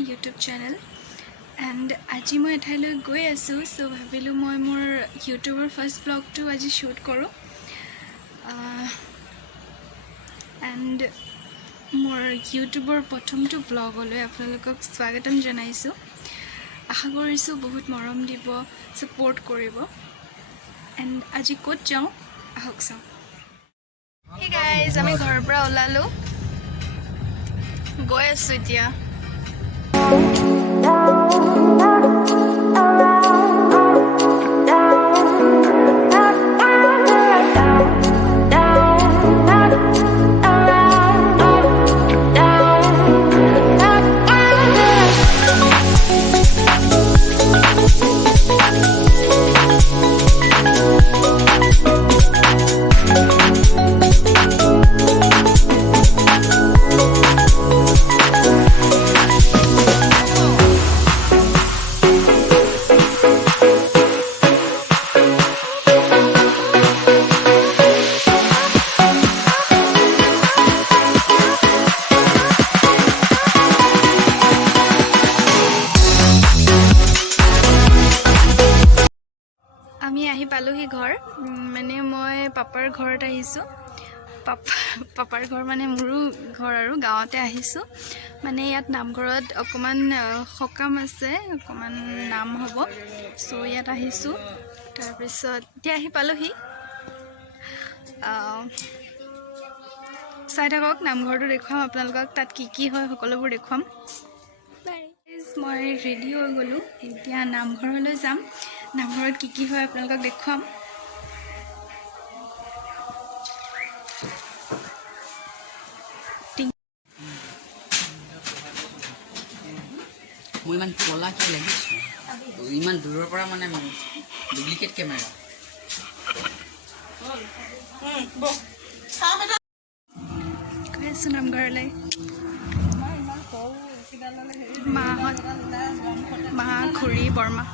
My YouTube channel and আজি মই এঠাইলৈ গৈ আছোঁ চ' ভাবিলোঁ মই মোৰ ইউটিউবৰ ফাৰ্ষ্ট ব্লগটো আজি শ্বুট কৰোঁ এণ্ড মোৰ ইউটিউবৰ প্ৰথমটো ব্লগলৈ আপোনালোকক স্বাগতম জনাইছোঁ। আশা কৰিছোঁ বহুত মৰম দিব, ছাপোৰ্ট কৰিব এণ্ড আজি ক'ত যাওঁ আহক চাওঁ। হে গাইজ, আমি ঘৰৰ পৰা ওলালোঁ, গৈ আছোঁ এতিয়া। আমি আহি পালোহি ঘৰ, মানে মই পাপাৰ ঘৰত আহিছোঁ। পাপাৰ ঘৰ মানে মোৰো ঘৰ আৰু গাঁৱতে আহিছোঁ। মানে ইয়াত নামঘৰত অকণমান সকাম আছে, অকণমান নাম হ'ব, চ' ইয়াত আহিছোঁ। তাৰপিছত এতিয়া আহি পালোহি, চাই থাকক, নামঘৰটো দেখুৱাম আপোনালোকক, তাত কি কি হয় সকলোবোৰ দেখুৱাম। মই ৰেডি হৈ গ'লোঁ, এতিয়া নামঘৰলৈ যাম। নামঘৰত কি কি হয় আপোনালোকক দেখুৱাম। মই ইমান কলা কি লাগিছোঁ, ইমান দূৰৰ পৰা মানে ডুপ্লিকেট কেমেৰা। গৈ আছোঁ নামঘৰলৈ। মাহঁত, মা, খুৰী, বৰমা।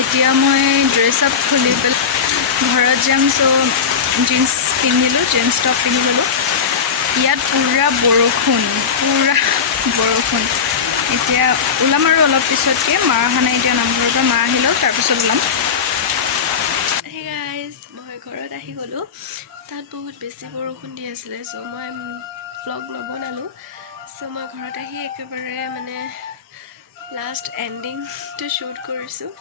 এতিয়া মই ড্ৰেছ আপ খুলি পেলাই ঘৰত যাম, চ' জিন্স পিন্ধিলোঁ, জিন্স টপ পিন্ধি ল'লোঁ। ইয়াত পুৰা বৰষুণ, এতিয়া ওলাম আৰু অলপ পিছতকৈ। মা অহা নাই এতিয়া নামঘৰৰ পৰা, মা আহি লওক তাৰপিছত ওলাম। হে গাইজ, মই ঘৰত আহি গ'লোঁ। তাত বহুত বেছি বৰষুণ দি আছিলে, চ' মই ভ্লগ নবনালোঁ। চ' মই ঘৰত আহি একেবাৰে মানে লাষ্ট এণ্ডিংটো শ্বুট কৰিছোঁ।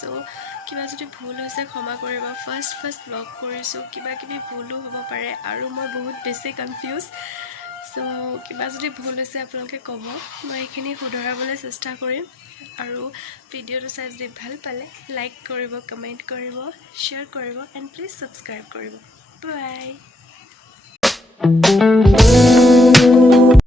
চ' কিবা যদি ভুল হৈছে ক্ষমা কৰিব, ফাৰ্ষ্ট ব্লগ কৰিছোঁ, কিবা কিবি ভুলো হ'ব পাৰে আৰু মই বহুত বেছি কনফিউজ। চ' কিবা যদি ভুল হৈছে আপোনালোকে ক'ব, মই এইখিনি শুধৰাবলৈ চেষ্টা কৰিম। আৰু ভিডিঅ'টো চাই যদি ভাল পালে লাইক কৰিব, কমেণ্ট কৰিব, শ্বেয়াৰ কৰিব এণ্ড প্লিজ ছাবস্ক্ৰাইব কৰিব। বাই।